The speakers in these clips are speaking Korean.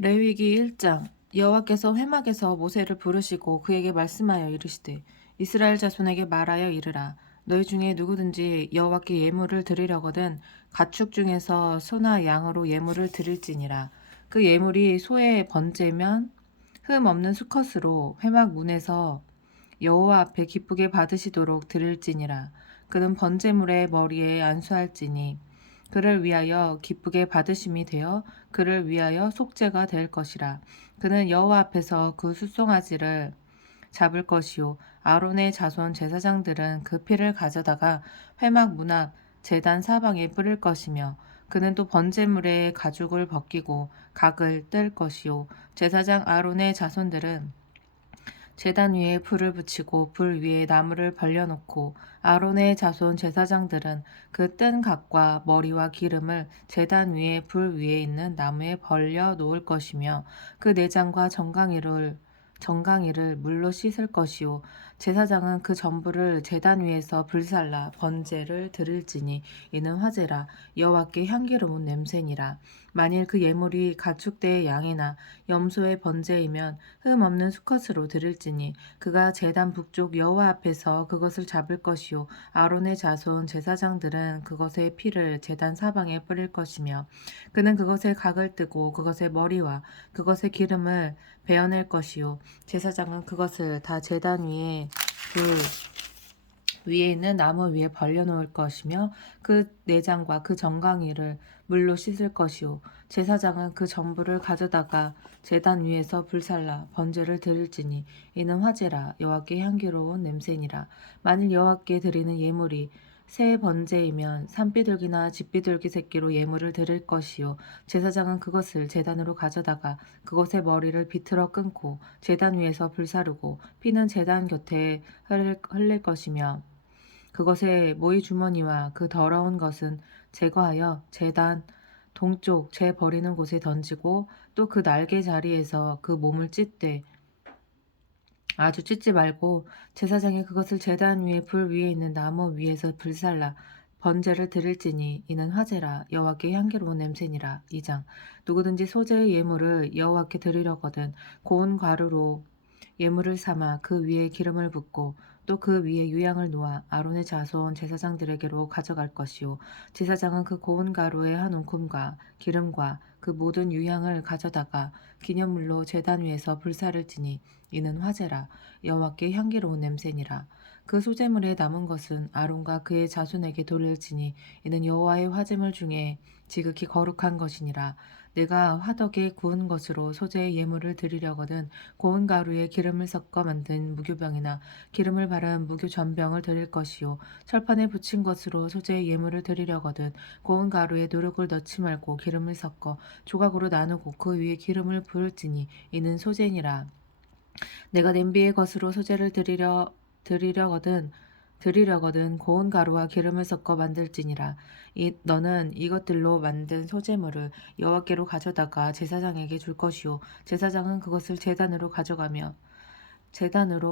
레위기 1장. 여호와께서 회막에서 모세를 부르시고 그에게 말씀하여 이르시되 이스라엘 자손에게 말하여 이르라. 너희 중에 누구든지 여호와께 예물을 드리려거든 가축 중에서 소나 양으로 예물을 드릴지니라. 그 예물이 소의 번제면 흠 없는 수컷으로 회막 문에서 여호와 앞에 기쁘게 받으시도록 드릴지니라. 그는 번제물의 머리에 안수할지니 그를 위하여 기쁘게 받으심이 되어 그를 위하여 속죄가 될 것이라. 그는 여호와 앞에서 그 숫송아지를 잡을 것이요 아론의 자손 제사장들은 그 피를 가져다가 회막 문 앞 제단 사방에 뿌릴 것이며 그는 또 번제물의 가죽을 벗기고 각을 뜰 것이요 제사장 아론의 자손들은 제단 위에 불을 붙이고 불 위에 나무를 벌려놓고 아론의 자손 제사장들은 그 뜬 각과 머리와 기름을 제단 위에 불 위에 있는 나무에 벌려 놓을 것이며 그 내장과 정강이를 물로 씻을 것이요 제사장은 그 전부를 제단 위에서 불살라 번제를 드릴지니 이는 화제라 여호와께 향기로운 냄새니라. 만일 그 예물이 가축대의 양이나 염소의 번제이면 흠 없는 수컷으로 드릴지니 그가 제단 북쪽 여호와 앞에서 그것을 잡을 것이요 아론의 자손 제사장들은 그것의 피를 제단 사방에 뿌릴 것이며 그는 그것의 각을 뜨고 그것의 머리와 그것의 기름을 베어낼 것이요 제사장은 그것을 다 제단 위에 불 위에 있는 나무 위에 벌려놓을 것이며 그 내장과 그 정강이를 물로 씻을 것이요 제사장은 그 전부를 가져다가 제단 위에서 불살라 번제를 드릴지니 이는 화제라 여호와께 향기로운 냄새니라. 만일 여호와께 드리는 예물이 새 번제이면 산비둘기나 집비둘기 새끼로 예물을 드릴 것이요 제사장은 그것을 제단으로 가져다가 그것의 머리를 비틀어 끊고 제단 위에서 불사르고 피는 제단 곁에 흘릴 것이며 그것의 모이 주머니와 그 더러운 것은 제거하여 제단 동쪽 재 버리는 곳에 던지고 또 그 날개 자리에서 그 몸을 찢되 아주 찢지 말고 제사장이 그것을 제단 위에 불 위에 있는 나무 위에서 불살라 번제를 드릴지니 이는 화제라 여호와께 향기로운 냄새니라. 2장. 누구든지 소재의 예물을 여호와께 드리려거든 고운 가루로 예물을 삼아 그 위에 기름을 붓고 또 그 위에 유향을 놓아 아론의 자손 제사장들에게로 가져갈 것이요 제사장은 그 고운 가루의 한 움큼과 기름과 그 모든 유향을 가져다가 기념물로 제단 위에서 불사를지니 이는 화제라 여호와께 향기로운 냄새니라. 그 소제물에 남은 것은 아론과 그의 자손에게 돌릴지니 이는 여호와의 화제물 중에 지극히 거룩한 것이니라. 내가 화덕에 구운 것으로 소제의 예물을 드리려거든 고운 가루에 기름을 섞어 만든 무교병이나 기름을 바른 무교전병을 드릴 것이요 철판에 붙인 것으로 소제의 예물을 드리려거든 고운 가루에 누룩을 넣지 말고 기름을 섞어 조각으로 나누고 그 위에 기름을 부을지니 이는 소제니라. 내가 냄비의 것으로 소제를 드리려거든 고운 가루와 기름을 섞어 만들지니라. 너는 이것들로 만든 소제물을 여호와께로 가져다가 제사장에게 줄 것이요 제사장은 그것을 제단으로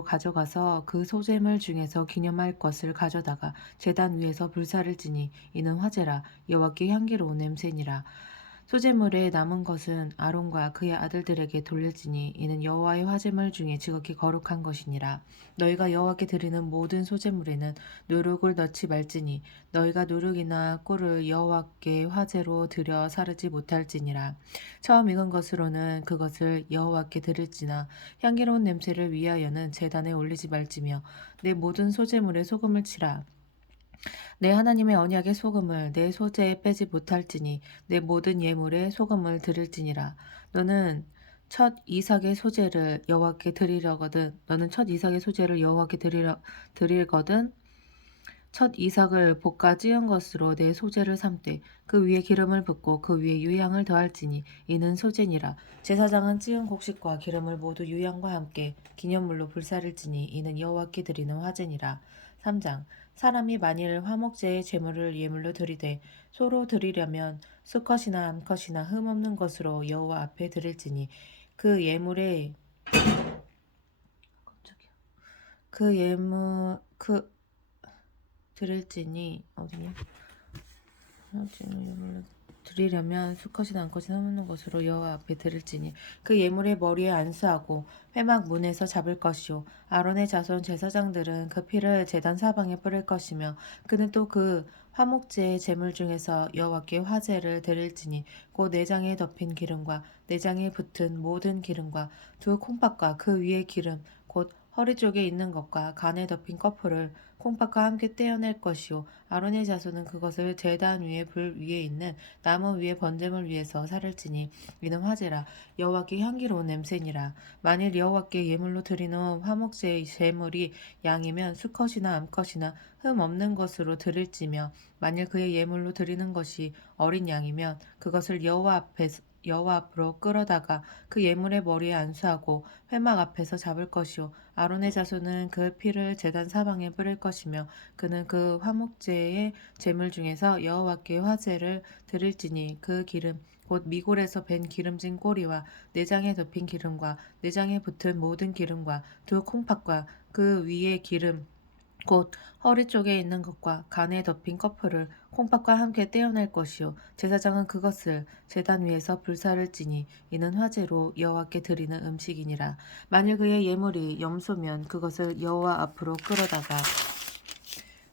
가져가서 그 소제물 중에서 기념할 것을 가져다가 제단 위에서 불사를 지니 이는 화제라 여호와께 향기로운 냄새니라. 소제물에 남은 것은 아론과 그의 아들들에게 돌릴지니 이는 여호와의 화제물 중에 지극히 거룩한 것이니라. 너희가 여호와께 드리는 모든 소제물에는 누룩을 넣지 말지니 너희가 누룩이나 꿀을 여호와께 화제로 드려 사르지 못할지니라. 처음 익은 것으로는 그것을 여호와께 드릴지나 향기로운 냄새를 위하여는 제단에 올리지 말지며 내 모든 소제물에 소금을 치라. 내 하나님의 언약의 소금을 내 소재에 빼지 못할지니 내 모든 예물에 소금을 드릴지니라. 너는 첫 이삭의 소재를 여호와께 드리려거든 너는 첫 이삭의 소재를 여호와께 드릴거든 첫 이삭을 볶아 찌은 것으로 내 소재를 삼되 그 위에 기름을 붓고 그 위에 유향을 더할지니 이는 소재니라. 제사장은 찌은 곡식과 기름을 모두 유향과 함께 기념물로 불사를지니 이는 여호와께 드리는 화제니라. 3장. 사람이 만일 화목제의 제물을 예물로 드리되 소로 드리려면 수컷이나 암컷이나 흠없는 것으로 여호와 앞에 드릴지니 그 예물에 그 예물 그 드릴지니 어디냐? 예물로 드리려면 수컷이나 암컷이나 흠없는 것으로 여호와 앞에 드릴지니 그 예물의 머리에 안수하고 회막 문에서 잡을 것이요 아론의 자손 제사장들은 그 피를 제단 사방에 뿌릴 것이며 그는 또 그 화목제의 제물 중에서 여호와께 화제를 드릴지니 곧 내장에 덮인 기름과 내장에 붙은 모든 기름과 두 콩팥과 그 위의 기름 곧 허리 쪽에 있는 것과 간에 덮인 커플을 콩팥과 함께 떼어낼 것이요 아론의 자손은 그것을 제단 위에 불 위에 있는 나무 위에 번제물 위에서 살을지니 이는 화제라 여호와께 향기로운 냄새니라. 만일 여호와께 예물로 드리는 화목제의 제물이 양이면 수컷이나 암컷이나 흠 없는 것으로 드릴지며 만일 그의 예물로 드리는 것이 어린 양이면 그것을 여호와 앞으로 끌어다가 그 예물의 머리에 안수하고 회막 앞에서 잡을 것이요 아론의 자손은 그 피를 제단 사방에 뿌릴 것이며 그는 그 화목제의 제물 중에서 여호와께 화제를 드릴지니 그 기름 곧 미골에서 밴 기름진 꼬리와 내장에 덮인 기름과 내장에 붙은 모든 기름과 두 콩팥과 그 위의 기름 곧 허리 쪽에 있는 것과 간에 덮인 커플을 콩팥과 함께 떼어낼 것이요 제사장은 그것을 제단 위에서 불사를 지니 이는 화제로 여호와께 드리는 음식이니라. 만일 그의 예물이 염소면 그것을 여호와 앞으로 끌어다가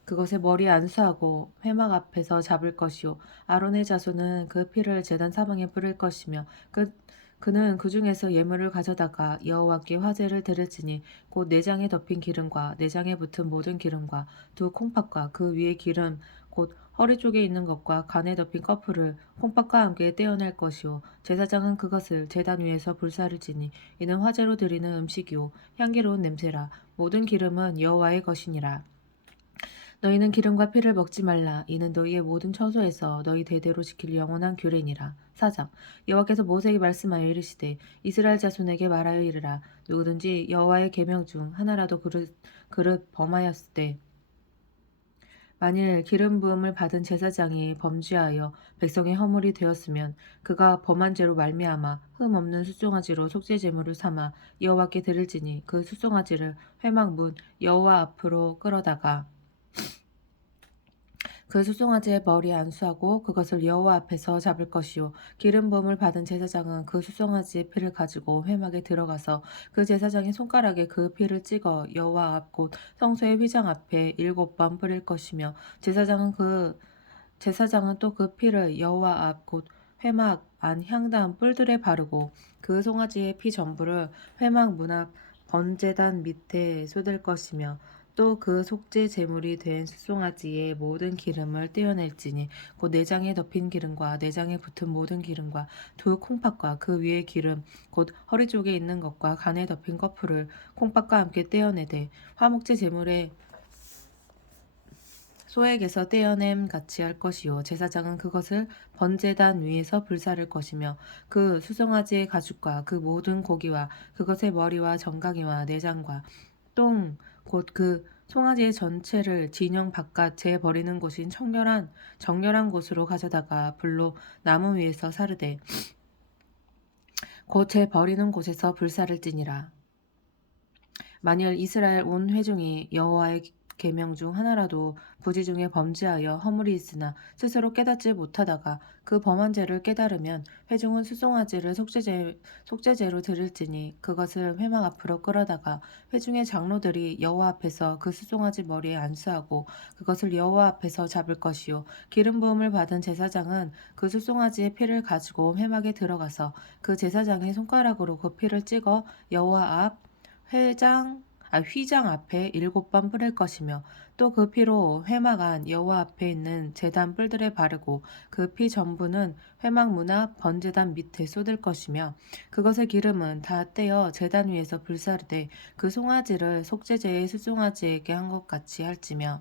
그것의 머리에 안수하고 회막 앞에서 잡을 것이요 아론의 자손은 그 피를 제단 사방에 뿌릴 것이며 그는 그 중에서 예물을 가져다가 여호와께 화제를 드릴지니 곧 내장에 덮인 기름과 내장에 붙은 모든 기름과 두 콩팥과 그 위의 기름 곧 허리 쪽에 있는 것과 간에 덮인 커플을 콩팥과 함께 떼어낼 것이요 제사장은 그것을 제단 위에서 불사를 지니 이는 화제로 드리는 음식이요 향기로운 냄새라 모든 기름은 여호와의 것이니라. 너희는 기름과 피를 먹지 말라. 이는 너희의 모든 처소에서 너희 대대로 지킬 영원한 규례니라. 4장 여호와께서 모세에게 말씀하여 이르시되 이스라엘 자손에게 말하여 이르라. 누구든지 여호와의 계명 중 하나라도 그릇 범하였을 때 만일 기름 부음을 받은 제사장이 범죄하여 백성의 허물이 되었으면 그가 범한 죄로 말미암아 흠 없는 수송아지로 속죄 제물을 삼아 여호와께 드릴지니 그 수송아지를 회막 문 여호와 앞으로 끌어다가 그 수송아지의 머리에 안수하고 그것을 여호와 앞에서 잡을 것이요 기름 부음을 받은 제사장은 그 수송아지의 피를 가지고 회막에 들어가서 그 제사장의 손가락에 그 피를 찍어 여호와 앞 곧 성소의 휘장 앞에 7번 뿌릴 것이며 제사장은 또 그 피를 여호와 앞 곧 회막 안 향단 뿔들에 바르고 그 송아지의 피 전부를 회막 문 앞 번제단 밑에 쏟을 것이며 또 그 속죄 제물이 된 수송아지의 모든 기름을 떼어낼지니 곧 내장에 덮인 기름과 내장에 붙은 모든 기름과 두 콩팥과 그 위의 기름 곧 허리 쪽에 있는 것과 간에 덮인 커플을 콩팥과 함께 떼어내되 화목제 제물의 소액에서 떼어냄 같이 할 것이요 제사장은 그것을 번제단 위에서 불사를 것이며 그 수송아지의 가죽과 그 모든 고기와 그것의 머리와 정강이와 내장과 똥 곧 그 송아지의 전체를 진영 바깥 재 버리는 곳인 정결한 곳으로 가져다가 불로 나무 위에서 사르되 곧 재 버리는 곳에서 불사를 지니라. 만일 이스라엘 온 회중이 여호와의 계명 중 하나라도 부지 중에 범죄하여 허물이 있으나 스스로 깨닫지 못하다가 그 범한 죄를 깨달으면 회중은 수송아지를 속죄제로 드릴지니 그것을 회막 앞으로 끌어다가 회중의 장로들이 여호와 앞에서 그 수송아지 머리에 안수하고 그것을 여호와 앞에서 잡을 것이요 기름 부음을 받은 제사장은 그 수송아지의 피를 가지고 회막에 들어가서 그 제사장의 손가락으로 그 피를 찍어 여호와 앞 휘장 앞에 7번 뿌릴 것이며 또 그 피로 회막 안 여호와 앞에 있는 제단 뿔들에 바르고 그 피 전부는 회막 문 앞 번제단 밑에 쏟을 것이며 그것의 기름은 다 떼어 제단 위에서 불사르되 그 송아지를 속죄제의 수송아지에게 한 것 같이 할지며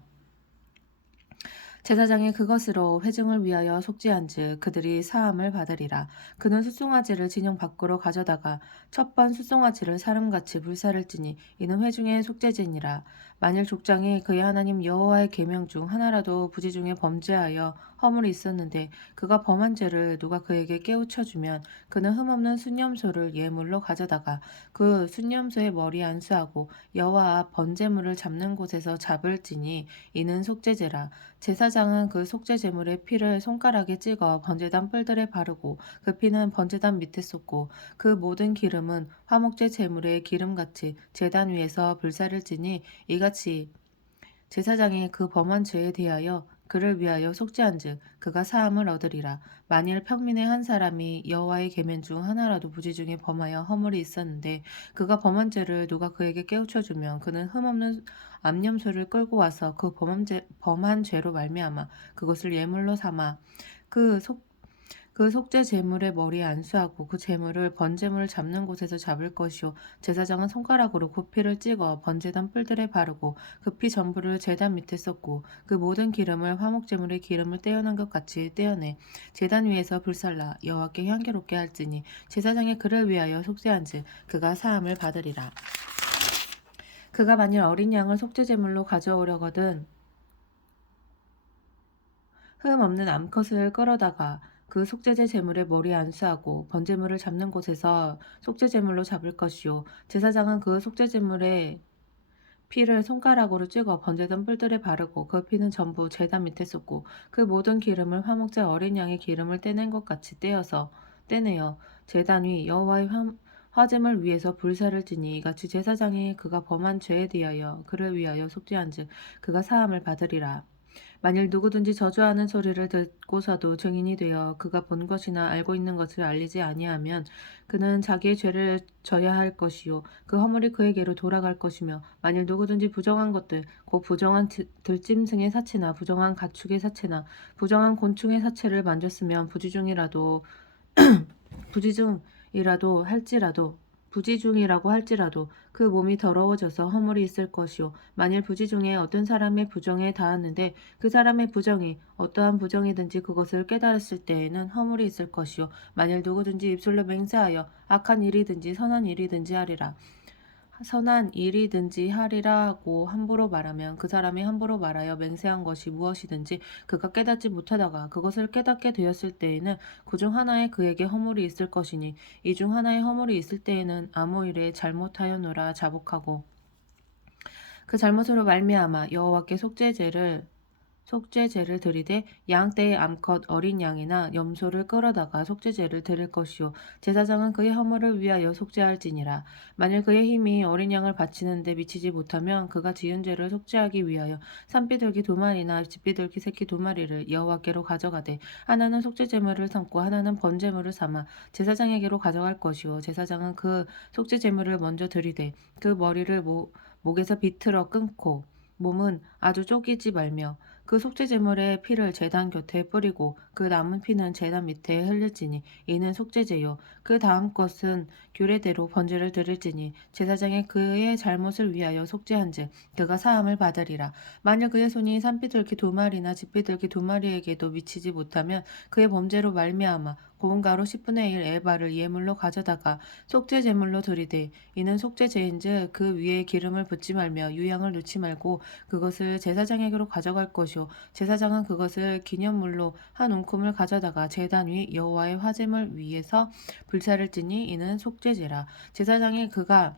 제사장이 그것으로 회중을 위하여 속죄한즉 그들이 사함을 받으리라. 그는 수송아지를 진영 밖으로 가져다가 첫 번 수송아지를 사람같이 불사를지니 이는 회중의 속죄제니라. 만일 족장이 그의 하나님 여호와의 계명 중 하나라도 부지 중에 범죄하여 허물이 있었는데 그가 범한 죄를 누가 그에게 깨우쳐주면 그는 흠없는 순념소를 예물로 가져다가 그 순념소의 머리에 안수하고 여호와 앞 번제물을 잡는 곳에서 잡을지니 이는 속죄제라. 제사장은 그 속죄제물의 피를 손가락에 찍어 번제단 뿔들에 바르고 그 피는 번제단 밑에 쏟고 그 모든 기름은 화목제 제물의 기름같이 제단 위에서 불사를 지니 이같이 제사장이 그 범한 죄에 대하여 그를 위하여 속죄한즉 그가 사함을 얻으리라. 만일 평민의 한 사람이 여호와의 계명 중 하나라도 부지 중에 범하여 허물이 있었는데 그가 범한 죄를 누가 그에게 깨우쳐 주면 그는 흠없는 암염소를 끌고 와서 그 범한 죄로 말미암아 그것을 예물로 삼아 그 속, 그 속죄 제물의 머리에 안수하고 그 제물을 번제물을 잡는 곳에서 잡을 것이요 제사장은 손가락으로 그 피를 찍어 번제단 뿔들에 바르고 그 피 전부를 제단 밑에 쏟고 그 모든 기름을 화목제물의 기름을 떼어낸 것 같이 떼어내 제단 위에서 불살라 여호와께 향기롭게 할지니 제사장이 그를 위하여 속죄한즉 그가 사함을 받으리라. 그가 만일 어린 양을 속죄 제물로 가져오려거든 흠 없는 암컷을 끌어다가 그 속죄제 제물의 머리에 안수하고 번제물을 잡는 곳에서 속죄 제물로 잡을 것이요 제사장은 그 속죄 제물의 피를 손가락으로 찍어 번제단 뿔들에 바르고 그 피는 전부 제단 밑에 쏟고 그 모든 기름을 화목제 어린 양의 기름을 떼낸 것 같이 떼내어 제단 위 여호와의 화제물 위에서 불사를 지니 이같이 제사장이 그가 범한 죄에 대하여 그를 위하여 속죄한즉 그가 사함을 받으리라. 만일 누구든지 저주하는 소리를 듣고서도 증인이 되어 그가 본 것이나 알고 있는 것을 알리지 아니하면 그는 자기의 죄를 져야 할 것이요 그 허물이 그에게로 돌아갈 것이며 만일 누구든지 부정한 것들 곧 부정한 들짐승의 사체나 부정한 가축의 사체나 부정한 곤충의 사체를 만졌으면 부지중이라도 할지라도 부지중이라고 할지라도 그 몸이 더러워져서 허물이 있을 것이요 만일 부지 중에 어떤 사람의 부정에 닿았는데 그 사람의 부정이 어떠한 부정이든지 그것을 깨달았을 때에는 허물이 있을 것이요 만일 누구든지 입술로 맹세하여 악한 일이든지 선한 일이든지 하리라고 함부로 말하면 그 사람이 함부로 말하여 맹세한 것이 무엇이든지 그가 깨닫지 못하다가 그것을 깨닫게 되었을 때에는 그 중 하나에 그에게 허물이 있을 것이니 이 중 하나에 허물이 있을 때에는 아무 일에 잘못하였노라 자복하고 그 잘못으로 말미암아 여호와께 속죄제를 드리되 양 떼의 암컷 어린 양이나 염소를 끌어다가 속죄제를 드릴 것이요 제사장은 그의 허물을 위하여 속죄할지니라. 만일 그의 힘이 어린 양을 바치는데 미치지 못하면 그가 지은 죄를 속죄하기 위하여 산비둘기 2마리나 집비둘기 새끼 2마리를 여호와께로 가져가되 하나는 속죄제물을 삼고 하나는 번제물을 삼아 제사장에게로 가져갈 것이요 제사장은 그 속죄제물을 먼저 드리되 그 머리를 목에서 비틀어 끊고 몸은 아주 쪼개지 말며 그 속죄제물의 피를 제단 곁에 뿌리고 그 남은 피는 제단 밑에 흘릴지니 이는 속죄제요 그 다음 것은 규례대로 번제를 드릴지니 제사장이 그의 잘못을 위하여 속죄한즉 그가 사함을 받으리라. 만일 그의 손이 산비둘기 2마리나 집비둘기 2마리에게도 미치지 못하면 그의 범죄로 말미암아 고운 가루 10분의 1 에바를 예물로 가져다가 속죄제물로 드리되 이는 속죄제인즉 그 위에 기름을 붓지 말며 유향을 넣지 말고 그것을 제사장에게로 가져갈 것이요 제사장은 그것을 기념물로 한 움큼을 가져다가 제단 위 여호와의 화제물 위에서 불사를 지니 이는 속죄제라. 제사장이 그가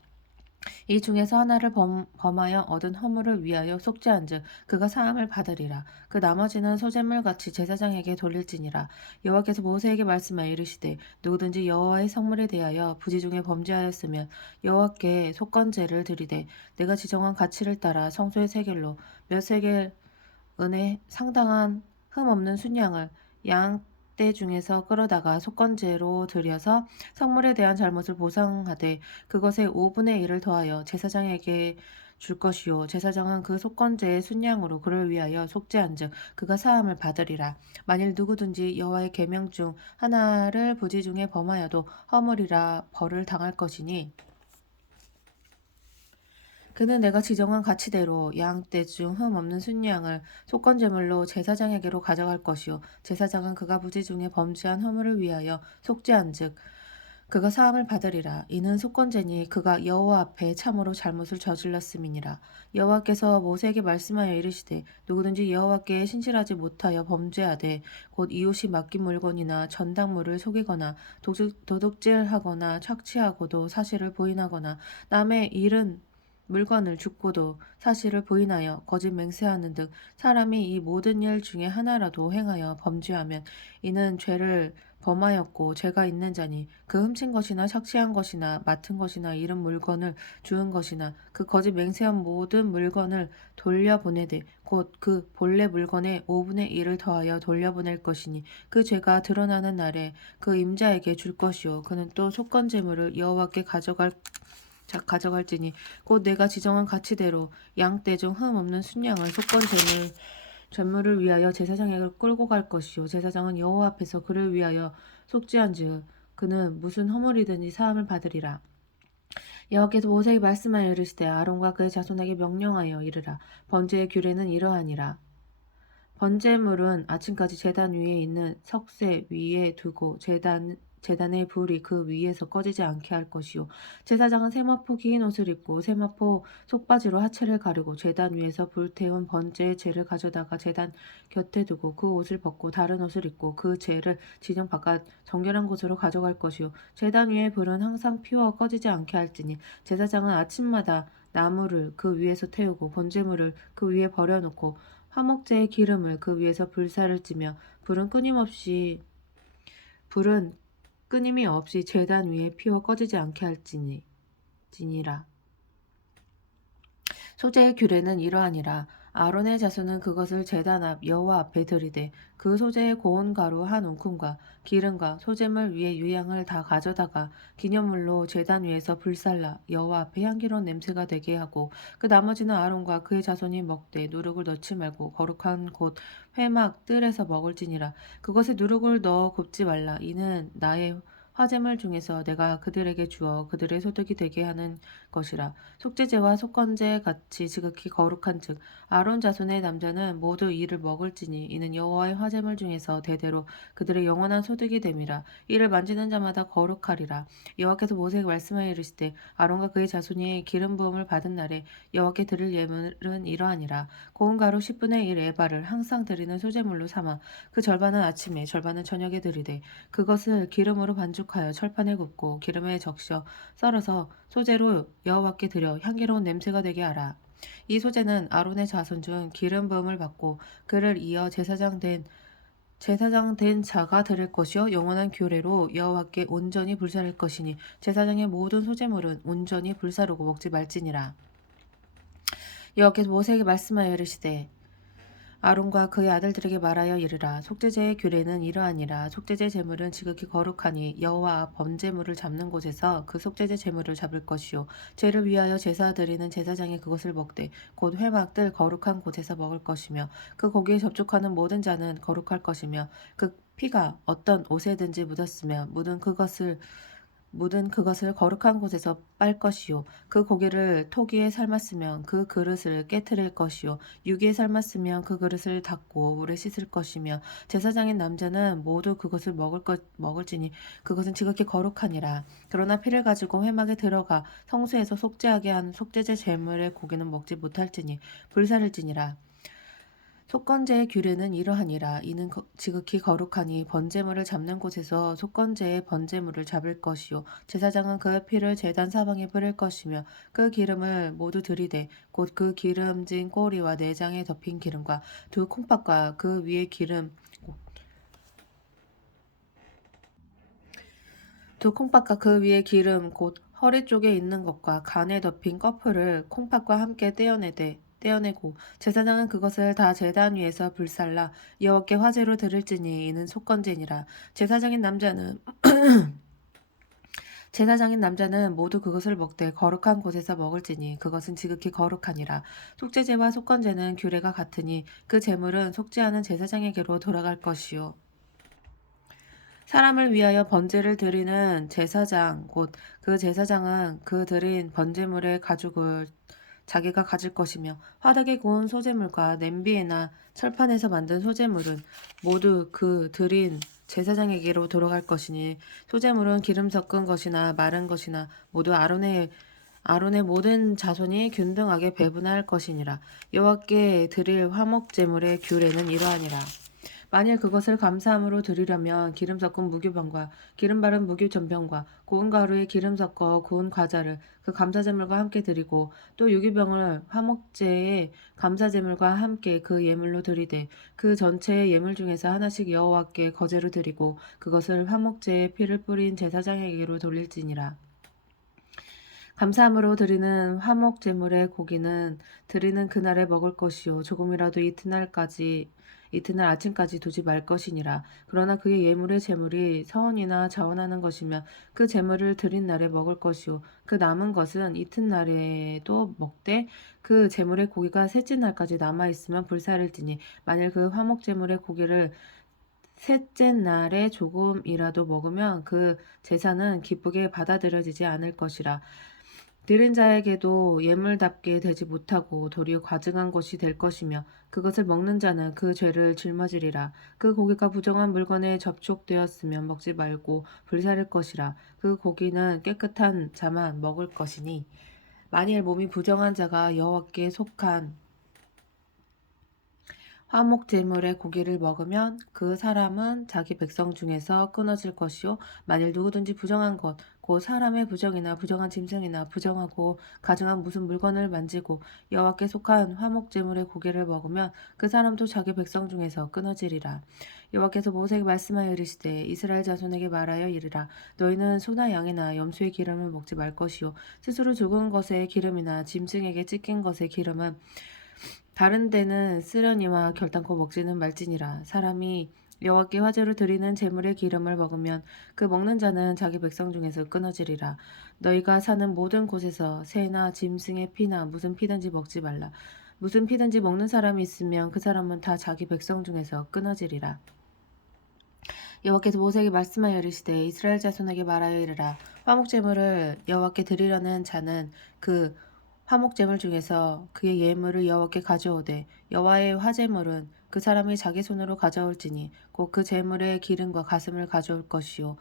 이 중에서 하나를 범하여 얻은 허물을 위하여 속죄한즉 그가 사함을 받으리라. 그 나머지는 소재물같이 제사장에게 돌릴지니라. 여호와께서 모세에게 말씀하여 이르시되 누구든지 여호와의 성물에 대하여 부지 중에 범죄하였으면 여호와께 속건제를 드리되 내가 지정한 가치를 따라 성소의 세겔로 몇 세겔 은에 상당한 흠 없는 순양을 양 떼 중에서 끌어다가 속건제로 드려서 성물에 대한 잘못을 보상하되 그것의 5분의 1을 더하여 제사장에게 줄 것이요 제사장은 그 속건제의 순양으로 그를 위하여 속죄한즉 그가 사함을 받으리라. 만일 누구든지 여호와의 계명 중 하나를 부지 중에 범하여도 허물이라 벌을 당할 것이니 그는 내가 지정한 가치대로 양 떼 중 흠 없는 순양을 속건제물로 제사장에게로 가져갈 것이요 제사장은 그가 부지 중에 범죄한 허물을 위하여 속죄한즉 그가 사함을 받으리라. 이는 속건제니 그가 여호와 앞에 참으로 잘못을 저질렀음이니라. 여호와께서 모세에게 말씀하여 이르시되 누구든지 여호와께 신실하지 못하여 범죄하되 곧 이웃이 맡긴 물건이나 전당물을 속이거나 도둑질하거나 착취하고도 사실을 부인하거나 남의 잃은 물건을 죽고도 사실을 부인하여 거짓 맹세하는 등 사람이 이 모든 일 중에 하나라도 행하여 범죄하면 이는 죄를 범하였고 죄가 있는 자니 그 훔친 것이나 착취한 것이나 맡은 것이나 잃은 물건을 주운 것이나 그 거짓 맹세한 모든 물건을 돌려보내되 곧 그 본래 물건의 5분의 1을 더하여 돌려보낼 것이니 그 죄가 드러나는 날에 그 임자에게 줄 것이요 그는 또 속건 제물을 여호와께 가져갈지니 곧 내가 지정한 가치대로 양떼 중 흠 없는 순양을 속건 제물을 위하여 제사장에게 끌고 갈 것이요 제사장은 여호와 앞에서 그를 위하여 속죄한즉 그는 무슨 허물이든지 사함을 받으리라. 여호와께서 모세에게 말씀하여 이르시되 아론과 그의 자손에게 명령하여 이르라. 번제의 규례는 이러하니라. 번제물은 아침까지 제단 위에 있는 석쇠 위에 두고 제단의 불이 그 위에서 꺼지지 않게 할 것이요. 제사장은 세마포 긴 옷을 입고 세마포 속바지로 하체를 가리고 제단 위에서 불태운 번제의 재를 가져다가 제단 곁에 두고 그 옷을 벗고 다른 옷을 입고 그 재를 지정 바깥 정결한 곳으로 가져갈 것이요. 제단 위의 불은 항상 피워 꺼지지 않게 할지니 제사장은 아침마다 나무를 그 위에서 태우고 번제물을 그 위에 버려놓고 화목제의 기름을 그 위에서 불사를 찌며 불은 끊임이 없이 제단 위에 피워 꺼지지 않게 할지니라. 소재의 규례는 이러하니라. 아론의 자손은 그것을 제단 앞 여호와 앞에 들이되 그 소재의 고운 가루 한 움큼과 기름과 소재물 위에 유향을 다 가져다가 기념물로 제단 위에서 불살라 여호와 앞에 향기로운 냄새가 되게 하고 그 나머지는 아론과 그의 자손이 먹되 누룩을 넣지 말고 거룩한 곳 회막 뜰에서 먹을지니라. 그것에 누룩을 넣어 굽지 말라. 이는 나의 화제물 중에서 내가 그들에게 주어 그들의 소득이 되게 하는 것이라. 속죄제와 속건제 같이 지극히 거룩한즉 아론 자손의 남자는 모두 이를 먹을지니 이는 여호와의 화제물 중에서 대대로 그들의 영원한 소득이 됨이라. 이를 만지는 자마다 거룩하리라. 여호와께서 모세에게 말씀하여 이르시되 아론과 그의 자손이 기름 부음을 받은 날에 여호와께 드릴 예물은 이러하니라. 고운 가루 10분의 1 에바를 항상 드리는 소제물로 삼아 그 절반은 아침에 절반은 저녁에 드리되 그것을 기름으로 반죽하여 철판에 굽고 기름에 적셔 썰어서 소재로 여호와께 드려 향기로운 냄새가 되게 하라. 이 소재는 아론의 자손 중 기름 부음을 받고 그를 이어 제사장 된 자가 드릴 것이요 영원한 규례로 여호와께 온전히 불사를 것이니 제사장의 모든 소재물은 온전히 불사르고 먹지 말지니라. 여호와께서 모세에게 말씀하여 이르시되 아론과 그의 아들들에게 말하여 이르라. 속죄제의 규례는 이러하니라. 속죄제 제물은 지극히 거룩하니 여호와 앞 번제물을 잡는 곳에서 그 속죄제 제물을 잡을 것이요 죄를 위하여 제사 드리는 제사장이 그것을 먹되 곧 회막들 거룩한 곳에서 먹을 것이며 그 고기에 접촉하는 모든 자는 거룩할 것이며 그 피가 어떤 옷에든지 묻은 그것을 거룩한 곳에서 빨 것이요 그 고기를 토기에 삶았으면 그 그릇을 깨트릴 것이요 유기에 삶았으면 그 그릇을 닦고 물에 씻을 것이며 제사장인 남자는 모두 그것을 먹을지니 그것은 지극히 거룩하니라. 그러나 피를 가지고 회막에 들어가 성소에서 속죄하게 한 속죄제 제물의 고기는 먹지 못할지니 불사를지니라. 속건제의 규례는 이러하니라. 이는 지극히 거룩하니 번제물을 잡는 곳에서 속건제의 번제물을 잡을 것이요 제사장은 그 피를 제단 사방에 뿌릴 것이며 그 기름을 모두 들이되 곧 그 기름진 꼬리와 내장에 덮인 기름과 두 콩팥과 그 위에 기름 곧 허리 쪽에 있는 것과 간에 덮인 꺼풀을 콩팥과 함께 떼어내고 제사장은 그것을 다 제단 위에서 불살라 여호와께 화제로 드릴지니 이는 속건제니라. 제사장인 남자는 모두 그것을 먹되 거룩한 곳에서 먹을지니 그것은 지극히 거룩하니라. 속죄제와 속건제는 규례가 같으니 그 제물은 속죄하는 제사장에게로 돌아갈 것이요 사람을 위하여 번제를 드리는 제사장 곧 그 제사장은 그 드린 번제물의 가죽을 자기가 가질 것이며 화덕에 구운 소재물과 냄비에나 철판에서 만든 소재물은 모두 그 드린 제사장에게로 돌아갈 것이니 소재물은 기름 섞은 것이나 마른 것이나 모두 아론의 모든 자손이 균등하게 배분할 것이니라. 여호와께 드릴 화목 제물의 규례는 이러하니라. 만일 그것을 감사함으로 드리려면 기름 섞은 무교병과 기름 바른 무교전병과 고운 가루에 기름 섞어 구운 과자를 그 감사제물과 함께 드리고 또 유기병을 화목제의 감사제물과 함께 그 예물로 드리되 그 전체의 예물 중에서 하나씩 여호와께 거제로 드리고 그것을 화목제의 피를 뿌린 제사장에게로 돌릴지니라. 감사함으로 드리는 화목 제물의 고기는 드리는 그날에 먹을 것이요 조금이라도 이튿날 아침까지 두지 말 것이니라. 그러나 그의 예물의 제물이 서원이나 자원하는 것이면 그 제물을 드린 날에 먹을 것이요 그 남은 것은 이튿날에도 먹되 그 제물의 고기가 셋째 날까지 남아 있으면 불사를지니 만일 그 화목 제물의 고기를 셋째 날에 조금이라도 먹으면 그 제사는 기쁘게 받아들여지지 않을 것이라. 들은 자에게도 예물답게 되지 못하고 도리어 과증한 것이 될 것이며 그것을 먹는 자는 그 죄를 짊어지리라. 그 고기가 부정한 물건에 접촉되었으면 먹지 말고 불사를 것이라. 그 고기는 깨끗한 자만 먹을 것이니 만일 몸이 부정한 자가 여호와께 속한 화목 제물의 고기를 먹으면 그 사람은 자기 백성 중에서 끊어질 것이요 만일 누구든지 부정한 것 곧 사람의 부정이나 부정한 짐승이나 부정하고 가증한 무슨 물건을 만지고 여호와께 속한 화목 제물의 고기를 먹으면 그 사람도 자기 백성 중에서 끊어지리라. 여호와께서 모세에게 말씀하여 이르시되 이스라엘 자손에게 말하여 이르라. 너희는 소나 양이나 염소의 기름을 먹지 말 것이요 스스로 죽은 것의 기름이나 짐승에게 찢긴 것의 기름은 다른 데는 쓰려니와 결단코 먹지는 말지니라. 사람이 여호와께 화제로 드리는 제물의 기름을 먹으면 그 먹는 자는 자기 백성 중에서 끊어지리라. 너희가 사는 모든 곳에서 새나 짐승의 피나 무슨 피든지 먹지 말라. 무슨 피든지 먹는 사람이 있으면 그 사람은 다 자기 백성 중에서 끊어지리라. 여호와께서 모세에게 말씀하여 이르시되 이스라엘 자손에게 말하여 이르라. 화목 제물을 여호와께 드리려는 자는 그 화목 제물 중에서 그의 예물을 여호와께 가져오되 여호와의 화제물은 그 사람이 자기 손으로 가져올지니 곧 그 제물의 기름과 가슴을 가져올 것이요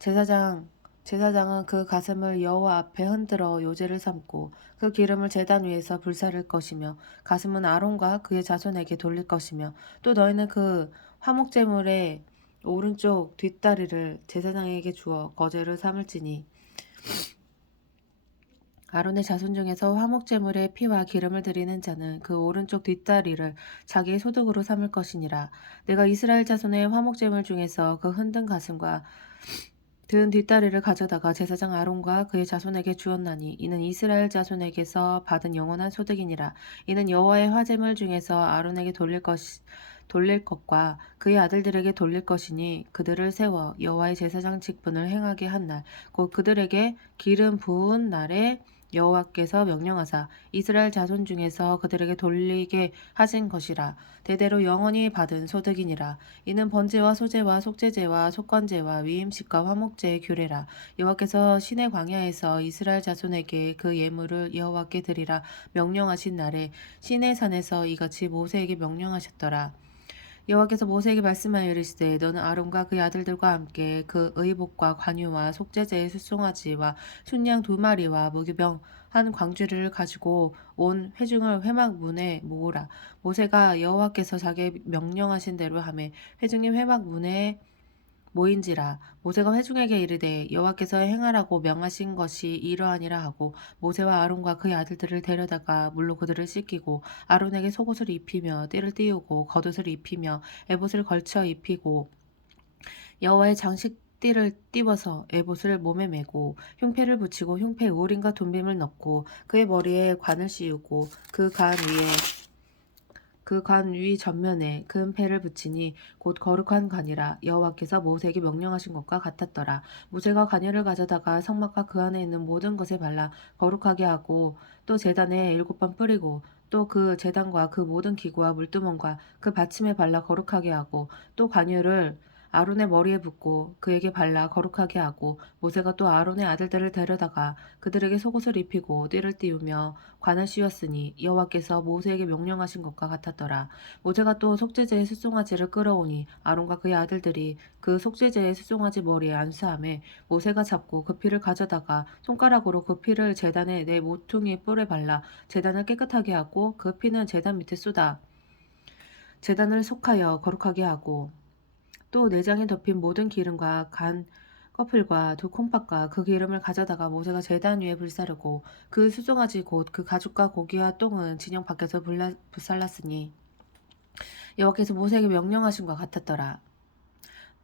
제사장은 그 가슴을 여호와 앞에 흔들어 요제를 삼고 그 기름을 제단 위에서 불사를 것이며 가슴은 아론과 그의 자손에게 돌릴 것이며 또 너희는 그 화목 제물의 오른쪽 뒷다리를 제사장에게 주어 거제를 삼을지니 아론의 자손 중에서 화목제물의 피와 기름을 드리는 자는 그 오른쪽 뒷다리를 자기의 소득으로 삼을 것이니라. 내가 이스라엘 자손의 화목제물 중에서 그 흔든 가슴과 든 뒷다리를 가져다가 제사장 아론과 그의 자손에게 주었나니 이는 이스라엘 자손에게서 받은 영원한 소득이니라. 이는 여호와의 화제물 중에서 아론에게 돌릴 것과 그의 아들들에게 돌릴 것이니 그들을 세워 여호와의 제사장 직분을 행하게 한 날 곧 그들에게 기름 부은 날에 여호와께서 명령하사 이스라엘 자손 중에서 그들에게 돌리게 하신 것이라. 대대로 영원히 받은 소득이니라. 이는 번제와 소제와 속죄제와 속건제와 위임식과 화목제의 규례라. 여호와께서 시내 광야에서 이스라엘 자손에게 그 예물을 여호와께 드리라 명령하신 날에 시내 산에서 이같이 모세에게 명령하셨더라. 여호와께서 모세에게 말씀하여 이르시되 너는 아론과 그의 아들들과 함께 그 의복과 관유와 속죄제의 숫송아지와 순양 2마리와 무교병 한 광주리를 가지고 온 회중을 회막 문에 모으라. 모세가 여호와께서 자기 명령하신 대로 하매 회중이 회막 문에 모인지라. 모세가 회중에게 이르되 여호와께서 행하라고 명하신 것이 이러하니라 하고 모세와 아론과 그의 아들들을 데려다가 물로 그들을 씻기고 아론에게 속옷을 입히며 띠를 띄우고 겉옷을 입히며 에봇을 걸쳐 입히고 여호와의 장식띠를 띠워서 에봇을 몸에 메고 흉패를 붙이고 흉패에 우림과 둠빔을 넣고 그의 머리에 관을 씌우고 그 관 위 전면에 금 패를 붙이니 곧 거룩한 관이라. 여호와께서 모세에게 명령하신 것과 같았더라. 모세가 관유를 가져다가 성막과 그 안에 있는 모든 것에 발라 거룩하게 하고 또 제단에 7번 뿌리고 또 그 제단과 그 모든 기구와 물두멍과 그 받침에 발라 거룩하게 하고 또 관유를 아론의 머리에 붓고 그에게 발라 거룩하게 하고 모세가 또 아론의 아들들을 데려다가 그들에게 속옷을 입히고 띠를 띄우며 관을 씌웠으니 여호와께서 모세에게 명령하신 것과 같았더라. 모세가 또 속죄제의 숫송아지를 끌어오니 아론과 그의 아들들이 그 속죄제의 숫송아지 머리에 안수하매 모세가 잡고 그 피를 가져다가 손가락으로 그 피를 제단의 네 모퉁이 뿔에 발라 제단을 깨끗하게 하고 그 피는 제단 밑에 쏟아 제단을 속하여 거룩하게 하고 또 내장에 덮인 모든 기름과 간 커플과 두 콩팥과 그 기름을 가져다가 모세가 제단 위에 불사르고 그 수송아지 곧 그 가죽과 고기와 똥은 진영 밖에서 불살랐으니 여호와께서 모세에게 명령하신 것 같았더라.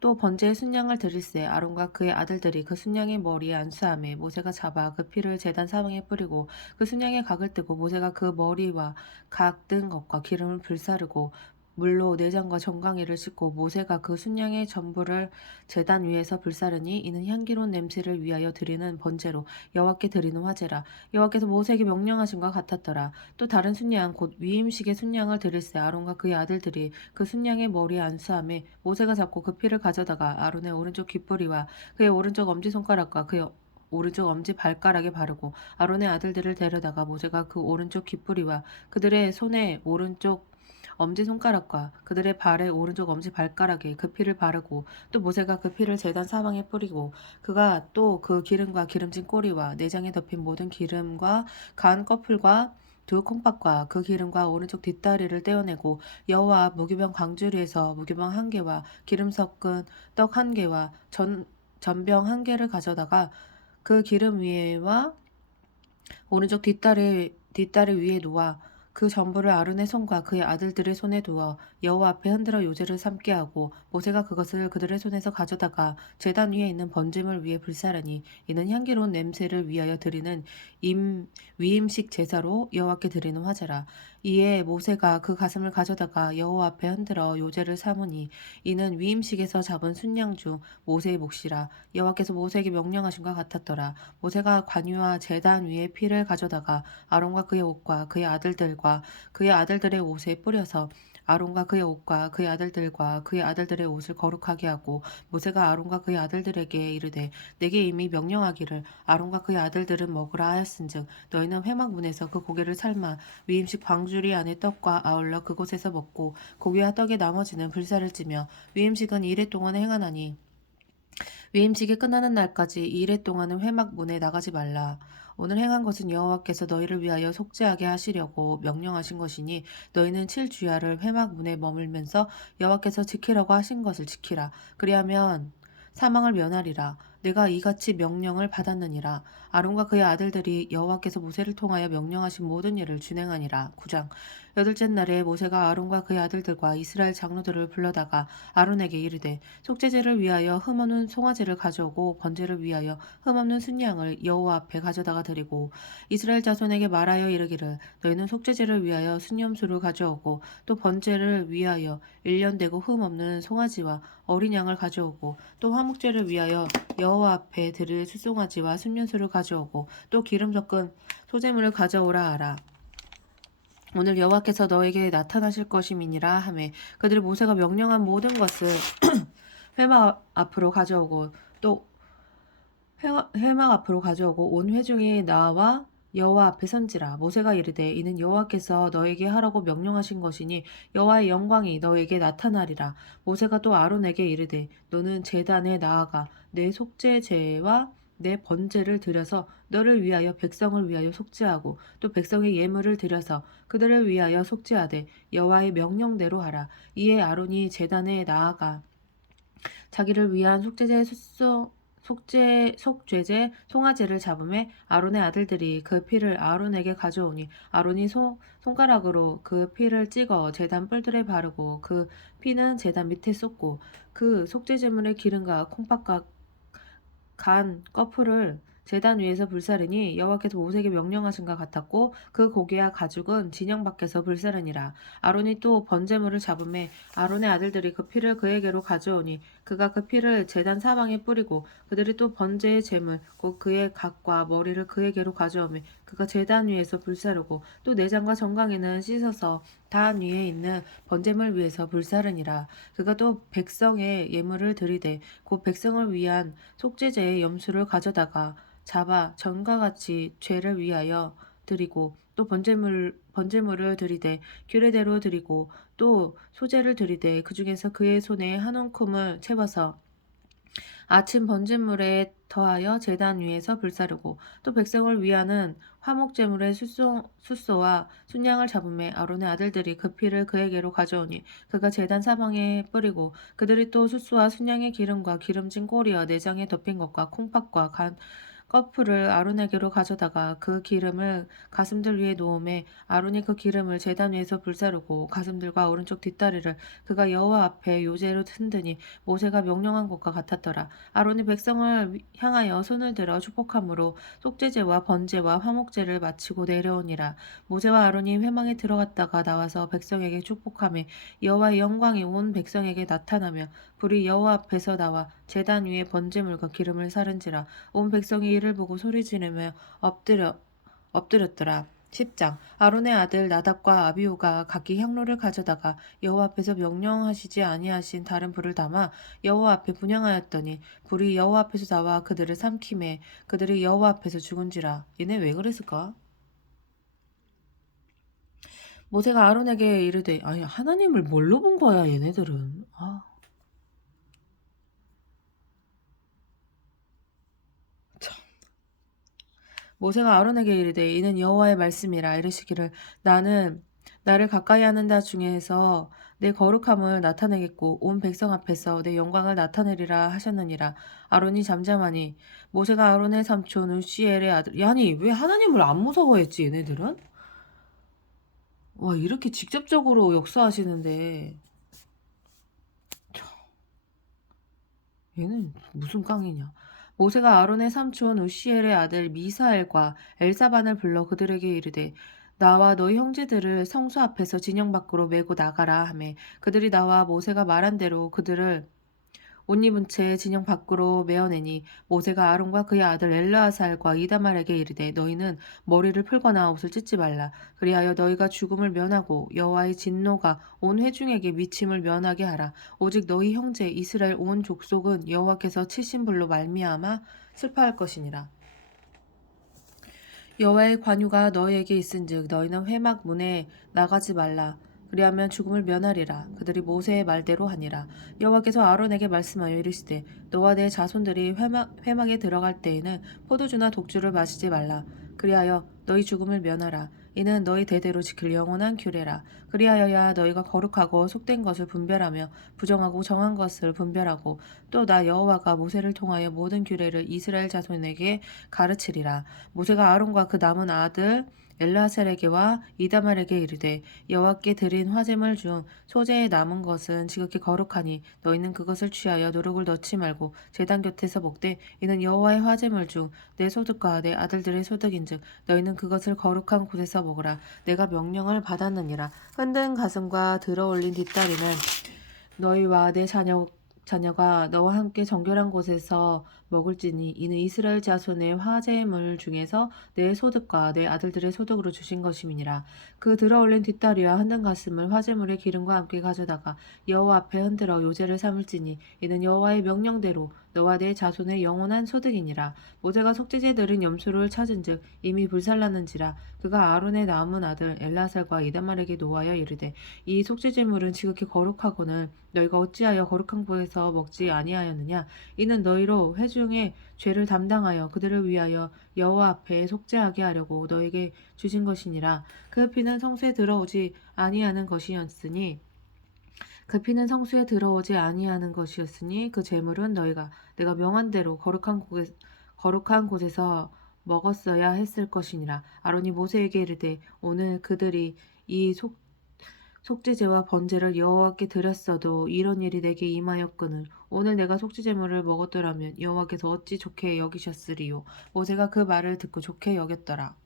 또 번제의 순양을 드릴새 아론과 그의 아들들이 그 순양의 머리에 안수하매 모세가 잡아 그 피를 제단 사방에 뿌리고 그 순양의 각을 뜨고 모세가 그 머리와 각 뜬 것과 기름을 불사르고 물로 내장과 정강이를 씻고 모세가 그 순양의 전부를 제단 위에서 불사르니 이는 향기로운 냄새를 위하여 드리는 번제로 여호와께 드리는 화제라. 여호와께서 모세에게 명령하신 것 같았더라. 또 다른 순양 곧 위임식의 순양을 드릴새 아론과 그의 아들들이 그 순양의 머리에 안수하매 모세가 잡고 그 피를 가져다가 아론의 오른쪽 귓뿌리와 그의 오른쪽 엄지손가락과 그의 오른쪽 엄지 발가락에 바르고 아론의 아들들을 데려다가 모세가 그 오른쪽 귓뿌리와 그들의 손의 오른쪽 엄지손가락과 그들의 발의 오른쪽 엄지발가락에 그 피를 바르고 또 모세가 그 피를 제단 사방에 뿌리고 그가 또 그 기름과 기름진 꼬리와 내장에 덮인 모든 기름과 간 꺼풀과 두 콩팥과 그 기름과 오른쪽 뒷다리를 떼어내고 여호와 무교병 광주리에서 무교병 한 개와 기름 섞은 떡 한 개와 전병 한 개를 가져다가 그 기름 위에와 오른쪽 뒷다리 위에 놓아 그 전부를 아론의 손과 그의 아들들의 손에 두어 여호와 앞에 흔들어 요제를 삼게 하고 모세가 그것을 그들의 손에서 가져다가 제단 위에 있는 번짐을 위해 불사르니 이는 향기로운 냄새를 위하여 드리는 위임식 제사로 여호와께 드리는 화제라. 이에 모세가 그 가슴을 가져다가 여호와 앞에 흔들어 요제를 삼으니 이는 위임식에서 잡은 순양 중 모세의 몫이라. 여호와께서 모세에게 명령하신 것 같았더라. 모세가 관유와 제단 위에 피를 가져다가 아론과 그의 옷과 그의 아들들과 그의 아들들의 옷에 뿌려서 아론과 그의 옷과 그의 아들들과 그의 아들들의 옷을 거룩하게 하고 모세가 아론과 그의 아들들에게 이르되 내게 이미 명령하기를 아론과 그의 아들들은 먹으라 하였은즉 너희는 회막문에서 그 고기를 삶아 위임식 방주리 안에 떡과 아울러 그곳에서 먹고 고기와 떡의 나머지는 불사를 찌며 위임식은 이래 동안 행하나니 위임식이 끝나는 날까지 이 일해 동안은 회막 문에 나가지 말라. 오늘 행한 것은 여호와께서 너희를 위하여 속죄하게 하시려고 명령하신 것이니 너희는 7주야를 회막 문에 머물면서 여호와께서 지키라고 하신 것을 지키라. 그리하면 사망을 면하리라. 내가 이같이 명령을 받았느니라. 아론과 그의 아들들이 여호와께서 모세를 통하여 명령하신 모든 일을 준행하니라. 9장. 여덟째 날에 모세가 아론과 그의 아들들과 이스라엘 장로들을 불러다가 아론에게 이르되 속죄제를 위하여 흠없는 송아지를 가져오고 번제를 위하여 흠없는 순양을 여호와 앞에 가져다가 드리고 이스라엘 자손에게 말하여 이르기를 너희는 속죄제를 위하여 순염소를 가져오고 또 번제를 위하여 1년 되고 흠없는 송아지와 어린 양을 가져오고 또 화목제를 위하여 여호와 앞에 드릴 수송아지와 순면소를 가져오고 또 기름 섞은 소제물을 가져오라 하라. 오늘 여호와께서 너에게 나타나실 것임이니라 하매 그들이 모세가 명령한 모든 것을 회막 앞으로 가져오고 또 회막 앞으로 가져오고 온 회중이 나와 여호와 앞에 선지라. 모세가 이르되 이는 여호와께서 너에게 하라고 명령하신 것이니 여호와의 영광이 너에게 나타나리라. 모세가 또 아론에게 이르되 너는 제단에 나아가 내 속죄제와 내 번제를 드려서 너를 위하여 백성을 위하여 속죄하고 또 백성의 예물을 드려서 그들을 위하여 속죄하되 여호와의 명령대로 하라. 이에 아론이 제단에 나아가 자기를 위한 속죄제 송아지를 잡음에 아론의 아들들이 그 피를 아론에게 가져오니 아론이 손가락으로 그 피를 찍어 제단 뿔들에 바르고 그 피는 제단 밑에 쏟고 그 속죄제물의 기름과 콩팥과 간 꺼풀을 제단 위에서 불사르니 여호와께서 모세에게 명령하신가 같았고 그 고기와 가죽은 진영 밖에서 불사르니라. 아론이 또 번제물을 잡음에 아론의 아들들이 그 피를 그에게로 가져오니 그가 그 피를 제단 사방에 뿌리고 그들이 또 번제의 제물 곧 그의 각과 머리를 그에게로 가져오며 그가 제단 위에서 불사르고 또 내장과 정강이는 씻어서 단 위에 있는 번제물 위에서 불사르니라. 그가 또 백성의 예물을 드리되 곧 백성을 위한 속죄제의 염소를 가져다가 잡아 전과 같이 죄를 위하여 드리고 또 번제물을 드리되 규례대로 드리고 또 소제를 드리되 그 중에서 그의 손에 한 움큼을 채워서 아침 번제물에 더하여 제단 위에서 불사르고 또 백성을 위하는 화목제물의 숫소와 순양을 잡음에 아론의 아들들이 그 피를 그에게로 가져오니 그가 제단 사방에 뿌리고 그들이 또 숫소와 순양의 기름과 기름진 꼬리와 내장에 덮인 것과 콩팥과 간 거풀을 아론에게로 가져다가 그 기름을 가슴들 위에 놓음에 아론이 그 기름을 제단 위에서 불사르고 가슴들과 오른쪽 뒷다리를 그가 여호와 앞에 요제로 흔드니 모세가 명령한 것과 같았더라. 아론이 백성을 향하여 손을 들어 축복함으로 속죄제와 번제와 화목제를 마치고 내려오니라. 모세와 아론이 회막에 들어갔다가 나와서 백성에게 축복하며 여호와의 영광이 온 백성에게 나타나며 불이 여호와 앞에서 나와 제단 위에 번제물과 기름을 사른지라. 온 백성이 이를 보고 소리 지르며 엎드렸더라. 10장 아론의 아들 나답과 아비후가 각기 향로를 가져다가 여호와 앞에서 명령하시지 아니하신 다른 불을 담아 여호와 앞에 분향하였더니 불이 여호와 앞에서 나와 그들을 삼키매 그들이 여호와 앞에서 죽은지라. 얘네 왜 그랬을까? 모세가 아론에게 이르되 아니 하나님을 뭘로 본 거야 얘네들은. 참. 모세가 아론에게 이르되 이는 여호와의 말씀이라 이르시기를 나는 나를 가까이 하는 자 중에서 내 거룩함을 나타내겠고 온 백성 앞에서 내 영광을 나타내리라 하셨느니라. 아론이 잠잠하니 모세가 아론의 삼촌 우시엘의 아들 아니 왜 하나님을 안 무서워했지 얘네들은? 와 이렇게 직접적으로 역사하시는데 얘는 무슨 깡이냐. 모세가 아론의 삼촌 우시엘의 아들 미사엘과 엘사반을 불러 그들에게 이르되 나와 너희 형제들을 성소 앞에서 진영 밖으로 메고 나가라 하매 그들이 나와 모세가 말한 대로 그들을 옷 입은 채 진영 밖으로 메어내니 모세가 아론과 그의 아들 엘르아살과 이다말에게 이르되 너희는 머리를 풀거나 옷을 찢지 말라. 그리하여 너희가 죽음을 면하고 여호와의 진노가 온 회중에게 미침을 면하게 하라. 오직 너희 형제 이스라엘 온 족속은 여호와께서 치신 불로 말미암아 슬퍼할 것이니라. 여호와의 관유가 너희에게 있은즉 너희는 회막 문에 나가지 말라. 그리하면 죽음을 면하리라. 그들이 모세의 말대로 하니라. 여호와께서 아론에게 말씀하여 이르시되 너와 내 자손들이 회막에 들어갈 때에는 포도주나 독주를 마시지 말라. 그리하여 너희 죽음을 면하라. 이는 너희 대대로 지킬 영원한 규례라. 그리하여야 너희가 거룩하고 속된 것을 분별하며 부정하고 정한 것을 분별하고 또 나 여호와가 모세를 통하여 모든 규례를 이스라엘 자손에게 가르치리라. 모세가 아론과 그 남은 아들 엘르아셀에게와 이다말에게 이르되 여호와께 드린 화제물 중 소재에 남은 것은 지극히 거룩하니 너희는 그것을 취하여 누룩을 넣지 말고 제단 곁에서 먹되 이는 여호와의 화제물 중 내 소득과 내 아들들의 소득인즉 너희는 그것을 거룩한 곳에서 먹으라. 내가 명령을 받았느니라. 흔든 가슴과 들어올린 뒷다리는 너희와 내 자녀가 너와 함께 정결한 곳에서 먹을지니 이는 이스라엘 자손의 화제물 중에서 내 소득과 내 아들들의 소득으로 주신 것임이니라. 그 들어올린 뒷다리와 흔든 가슴을 화제물의 기름과 함께 가져다가 여호와 앞에 흔들어 요제를 삼을지니 이는 여호와의 명령대로 너와 내 자손의 영원한 소득이니라. 모세가 속죄제에 드린 염소를 찾은즉 이미 불살랐는지라. 그가 아론의 남은 아들 엘라살과 이다말에게 노하여 이르되 이 속죄제물은 지극히 거룩하거늘 너희가 어찌하여 거룩한 곳에서 먹지 아니하였느냐. 이는 너희로 회중의 죄를 담당하여 그들을 위하여 여호와 앞에 속죄하게 하려고 너에게 주신 것이니라. 그 피는 성소에 들어오지 아니하는 것이었으니 그 제물은 너희가 내가 명한 대로 거룩한 곳에서 먹었어야 했을 것이니라. 아론이 모세에게 이르되 오늘 그들이 이 속죄제와 번제를 여호와께 드렸어도 이런 일이 내게 임하였거늘 오늘 내가 속죄제물을 먹었더라면 여호와께서 어찌 좋게 여기셨으리요. 모세가 그 말을 듣고 좋게 여겼더라.